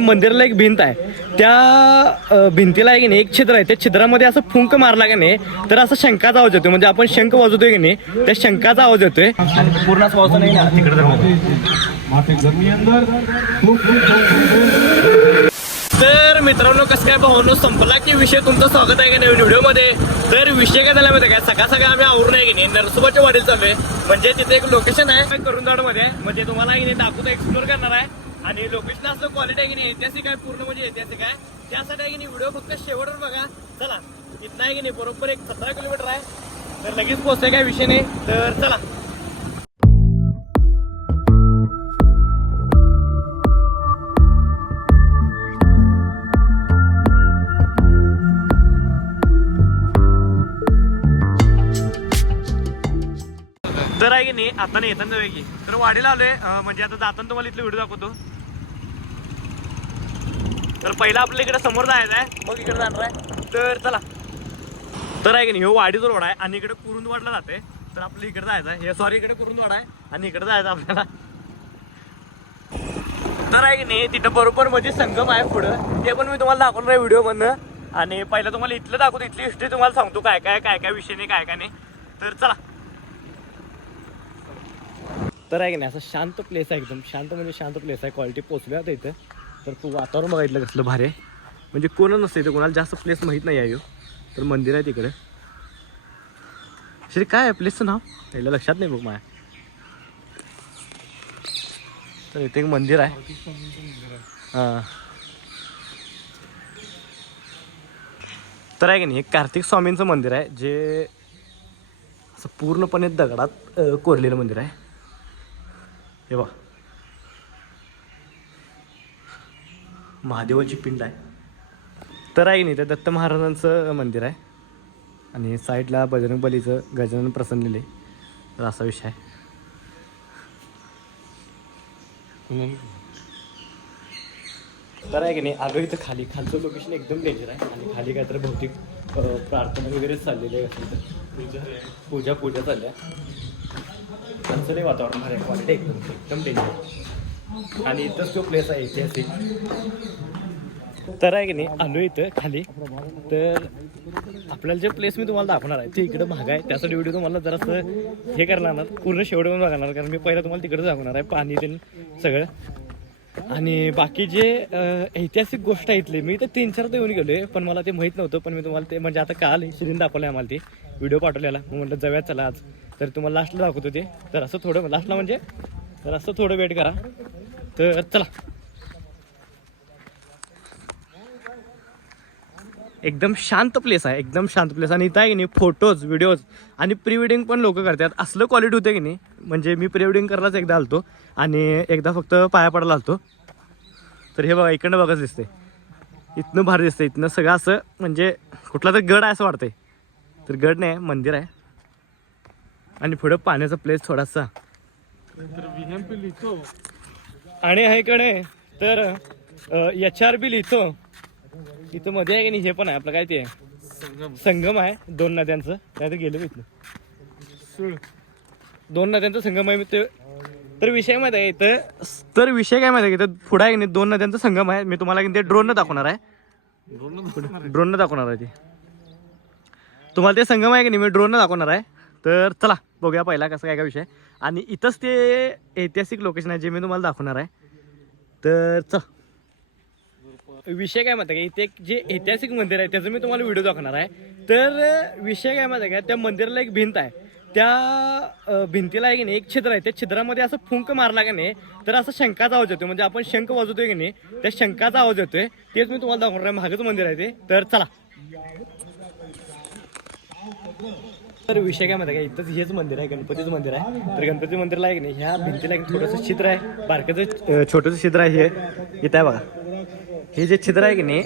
मंदिराला एक भिंत आहे, त्या भिंतीला आहे की नाही एक छिद्र आहे, त्या छिद्रामध्ये असं फुंक मारला की नाही तर असं शंखाचा आवाज येतोय. म्हणजे आपण शंख वाजवतोय की नाही त्या शंखाचा आवाज येतोय. आणि पूर्ण असं वाजतो नाही ना तिकडे तर मित्रांनो कसं काय भावनो संपला की विषय. तुमचं स्वागत आहे की नवीन व्हिडिओमध्ये. तर विषय काय झाला माहिती काय, सकाळ आम्ही आवरून आहे की नाही नरसोबाच्या वाडीला चाललोय. म्हणजे तिथे एक लोकेशन आहे करुंदाडमध्ये, म्हणजे तुम्हाला की नाही दाखवतो, एक्सप्लोर करणार आहे. आणि लोकेशन असं क्वालिटी आहे की नाही ऐतिहासिक आहे, पूर्ण म्हणजे ऐतिहासिक आहे. त्यासाठी आहे की नाही व्हिडिओ फक्त शेवटवर बघा. चला इथं आहे की नाही बरोबर एक 17 किलोमीटर आहे, तर लगेच पोहोचतोय, काय विषय नाही. तर चला. तर आहे की नाही आता नाही येताना जाऊया की. तर वाडीला आलोय, म्हणजे आता जाताना तुम्हाला इथलं व्हिडिओ दाखवतो. तर पहिला आपल्या इकडे समोर जायचं आहे, मग इकडे जाणार आहे. तर चला. तर आहे की नाही हो वाडीचा रोड आहे आणि इकडे कुरुंदवाडला जाते. तर आपल्या इकडे जायचं आहे, हे सॉरी इकडे कुरुंदवाड आहे आणि इकडे जायचं आपल्याला. तर आहे की नाही तिथं बरोबर म्हणजे संगम आहे पुढं, ते पण मी तुम्हाला दाखवणार आहे व्हिडिओ मधनं. आणि पहिला तुम्हाला इथलं दाखवतो, इथली हिस्ट्री तुम्हाला सांगतो काय काय विषय नाही काय नाही. तर चला. तर आहे की नाही असं शांत प्लेस आहे, एकदम शांत म्हणजे शांत प्लेस आहे. क्वालिटी पोचल्या आता इथं. तर वातावरण बघितलं कसलं भारी आहे, म्हणजे कोण नसतं इथं, कोणाला जास्त प्लेस माहीत नाही आहे. तर मंदिर आहे तिकडे. श्री काय आहे प्लेसचं नाव पहिलं लक्षात नाही बघ माझ्या. तर इथे एक मंदिर आहे. हां तर आहे की नाही एक कार्तिक स्वामींचं मंदिर आहे, जे असं पूर्णपणे दगडात कोरलेलं मंदिर आहे. हे बघ महादेवाची पिंड आहे. तर आहे की नाही ते दत्त महाराजांचं मंदिर आहे. आणि साईडला बजरंगबलीचं गजानन प्रसन्न. तर असा विषय आहे. तर आहे की नाही आलो इथं खालचं लोकेशन एकदम डेंजर आहे. आणि खाली काहीतरी भौतिक प्रार्थना वगैरे चाललेली आहे, असेल तर पूजा चालल्या. खालचं नाही वातावरण भारी आहे, क्वालिटी एकदम डेंजर. आणि इथंच तो प्लेस आहे ऐतिहासिक. तर आहे की नाही आलो इथं खाली. तर आपल्याला जे प्लेस मी तुम्हाला दाखवणार आहे ते इकडे भाग आहे, त्यासाठी व्हिडिओ तुम्हाला जरासं हे करणार, पूर्ण शेवटून बघणार, कारण मी पहिला तुम्हाला तिकडे दाखवणार आहे पाणी ते सगळं. आणि बाकी जे ऐतिहासिक गोष्ट आहे इथली, मी तर 3-4 तर येऊन गेलोय, पण मला ते माहीत नव्हतं. पण मी तुम्हाला ते म्हणजे आता काल श्रीने दाखवलं आहे आम्हाला, ते व्हिडिओ पाठवलेला. मग म्हटलं जाऊयात चला आज. तर तुम्हाला लास्टला दाखवतो ते. तर असं थोडं लास्टला म्हणजे तर असं थोडं वेट करा. तर चला. एकदम शांत प्लेस आहे, एकदम शांत प्लेस. आणि इथं आहे की नाही फोटोज व्हिडिओज आणि प्री वेडिंग पण लोक करतात. असलं क्वालिटी होते की नाही, म्हणजे मी प्री वेडिंग करायलाच एकदा आलतो आणि एकदा फक्त पाया पडायला आलतो. तर हे बघा इकडनं बघाच दिसते, इथनं भारी दिसतं. इथनं सगळं असं म्हणजे कुठला तर गड आहे असं वाटतंय. तर गड नाही मंदिर आहे. आणि पुढं पाण्याचा प्लेस थोडासा आणि आहे इकडे. तर HRB लिहितो इथं मध्ये आहे की नाही, हे पण आहे आपलं काय ते संगम आहे 2 नद्यांचं. काय तर गेलं इथलं 2 नद्यांचं संगम आहे ते. तर विषय माहिती आहे इथं, तर विषय काय माहिती आहे इथं पुढं आहे की नाही 2 नद्यांचं संगम आहे. मी तुम्हाला की ते ड्रोननं दाखवणार आहे. ड्रोननं दाखवणार आहे ते तुम्हाला. ते संगम आहे की नाही मी ड्रोननं दाखवणार आहे. तर चला बघूया पहिला कसं काय विषय. आणि इथंच ते ऐतिहासिक लोकेशन आहे जे मी तुम्हाला दाखवणार आहे. तर चल विषय काय माहिती आहे का, इथे एक जे ऐतिहासिक मंदिर आहे त्याचं मी तुम्हाला व्हिडिओ दाखवणार आहे. तर विषय काय माहिती आहे का, त्या मंदिराला एक भिंत आहे, त्या भिंतीला आहे की नाही एक छिद्र आहे, त्या छिद्रामध्ये असं फुंक मारला की नाही तर असं शंखाचा आवाज येतोय. म्हणजे आपण शंख वाजवतोय की नाही त्या शंखाचा आवाज येतोय. तेच मी तुम्हाला दाखवणार आहे. महागच मंदिर आहे ते. तर चला. तर विषय काय माहिती आहे का, इथंच हेच मंदिर आहे, गणपतीचं मंदिर आहे. तर गणपती मंदिरला आहे की नाही ह्या भिंतीला एक थोडंसं छिद्र आहे, बारकाचं छोटंसं छिद्र आहे. हे इथं आहे बघा, हे जे छिद्र आहे की नाही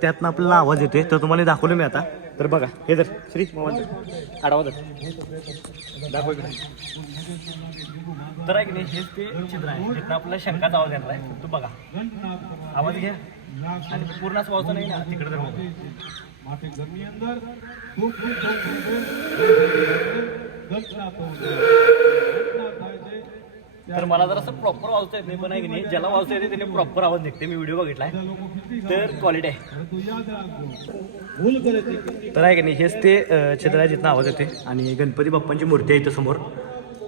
त्यातनं आपल्याला आवाज येतोय. तर तुम्हाला दाखवलं मी आता. तर बघा हे जर श्री मोबाईल आडवा दाखव इकडे. तर आहे की नाही हेच ते छिद्र आहे, तिथं आपल्याला शंखाचा आवाज येणार आहे. तू बघा आवाज घ्या. आणि पूर्ण असं वाजतं नाही ना तिकडे. तर तर मला जर असं प्रॉपर वाजता येत नाही, पण आहे की नाही ज्याला वाजता येते त्याने प्रॉपर आवाज निघते. मी व्हिडिओ बघितलाय तर क्वालिटी आहे. तर आहे की नाही हेच ते चित्र आहे जिथं आवाज येते. आणि गणपती बाप्पांची मूर्ती आहे इथं समोर,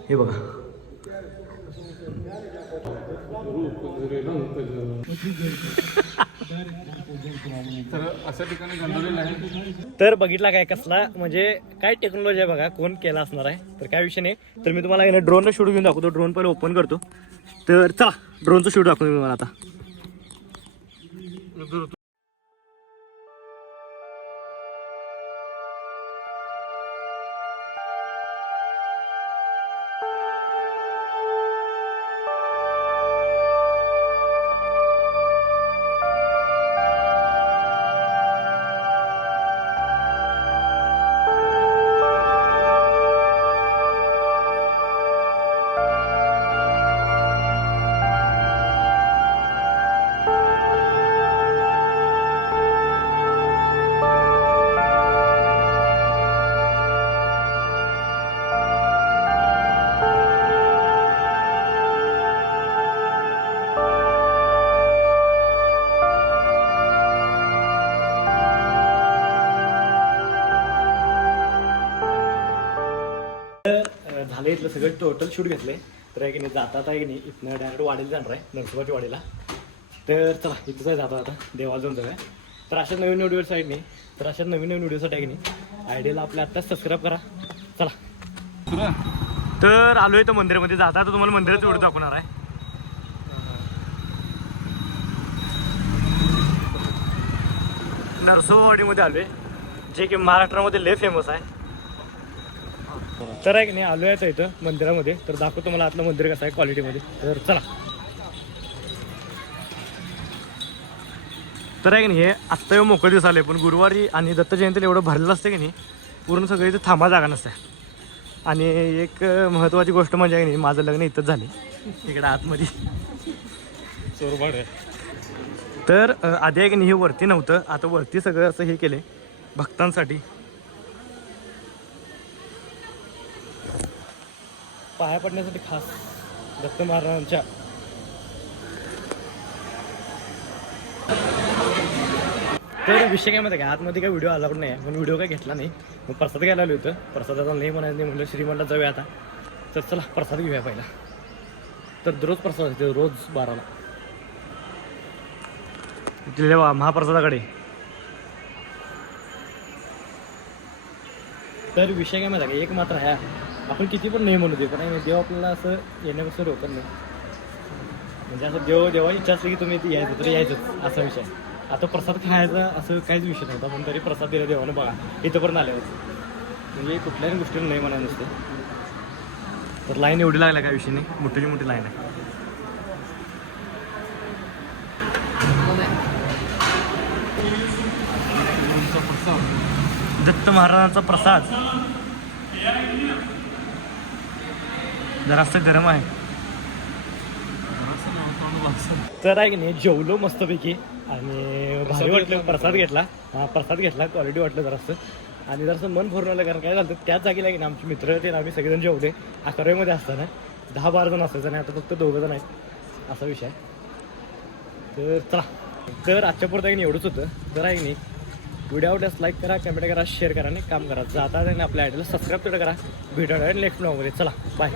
हे बघा. तर अशा ठिकाणी गंडवलेलं आहे. तर बघितला काय कसला म्हणजे काय टेक्नॉलॉजी आहे बघा, कोण केला असणार आहे. तर काय विषय नाही. तर मी तुम्हाला ड्रोनचं शूट घेऊन दाखवतो. ड्रोन पहिले ओपन करतो. तर चला ड्रोनचं शूट दाखवतो मी तुम्हाला आता. झालं इथलं सगळं टोटल शूट घेतलंय. तर आहे की नाही जातात आहे की नाही इथनं डायरेक्ट वाडीला जाणार आहे, नरसोबाच्या वाडीला. तर चला इथं काय जातो आता देवाला जाऊन जाऊया. तर अशा नवीन व्हिडिओसाठी आहे नाही, तर अशा नवीन व्हिडिओसाठी आहे की नाही आयडियाला आपल्या आत्ताच सबस्क्राईब करा. चला तर आलो आहे तर मंदिरामध्ये. जाता तर तुम्हाला मंदिरात व्हिडिओ दाखवणार आहे. नरसोबावाडीमध्ये आलो आहे, जे की महाराष्ट्रामध्ये लय फेमस आहे. तर आहे की नाही आलो आहे इथं मंदिरामध्ये. तर दाखवतो मला आतलं मंदिर कसं आहे क्वालिटीमध्ये. तर चला. तर आहे की नाही हे आत्ता येऊ मोकळे दिवस आले, पण गुरुवारी आणि दत्त जयंतीला एवढं भरलेलं असतं की नाही पूर्ण सगळं इथं थांबा जागा नसते. आणि एक महत्त्वाची गोष्ट म्हणजे आहे की नाही माझं लग्न इथंच झाले इकडं आतमध्ये चोरबाड आहे. तर आधी आहे की नाही हे वरती नव्हतं, आता वरती सगळं असं हे केले भक्तांसाठी. पाया पडण्यासाठी खास दत्त महाराजांच्या. तर विषय काय माहिती आहे का, आतमध्ये काय व्हिडिओ अलाउड नाही आहे, पण व्हिडिओ काय घेतला नाही. मग प्रसाद घ्यायला आलो होतं. प्रसादाचा नाही म्हणायचं नाही म्हणलं, श्रीमंतला जाऊया आता. तर चला प्रसाद घेऊया पहिला. तर दररोज प्रसाद असते, रोज 12ला तिथे महाप्रसादाकडे. तर विषय काय माहिती आहे का, एक मात्र आहे आपण किती पण नाही म्हणू दे, पण देव आपल्याला असं येण्यापासून रोकत नाही. म्हणजे असं देवाची इच्छा असली की तुम्ही इथे यायचं तर यायचंच असा विषय. आता प्रसाद खायचा असं काहीच विषय नव्हता, पण तरी प्रसाद दिला देवानं बघा इथंपर्यंत आले होते. म्हणजे कुठल्याही गोष्टीला नाही म्हणा नसते. तर लाईन एवढी लागला काय विषय नाही, मोठीची मोठी लाईन आहे. दत्त महाराजांचा प्रसाद जरासं गरम आहे. तर आहे की नाही जेवलो मस्तपैकी आणि भारी वाटलं. प्रसाद घेतला, प्रसाद घेतला, क्वालिटी वाटलं जरासं. आणि जरासं मन भरून आलं, कारण काय झालं त्याच जागेला की ना आमचे मित्र ते आम्ही सगळेजण जेवले. 11वीमध्ये असताना 10-12 जण असायचं आणि आता फक्त 2 जण आहेत असा विषय. तर चला, तर आजच्या पुरतं की नाही एवढंच होतं. तर आहे की नाही व्हिडिओ आवडल्यास लाईक करा, कमेंट करा, शेअर करा आणि काम करा. जाता आणि आपल्या आयडियाला सबस्क्राईब तेवढं करा. भेटूया नेक्स्ट ब्लॉगमध्ये. चला बाय.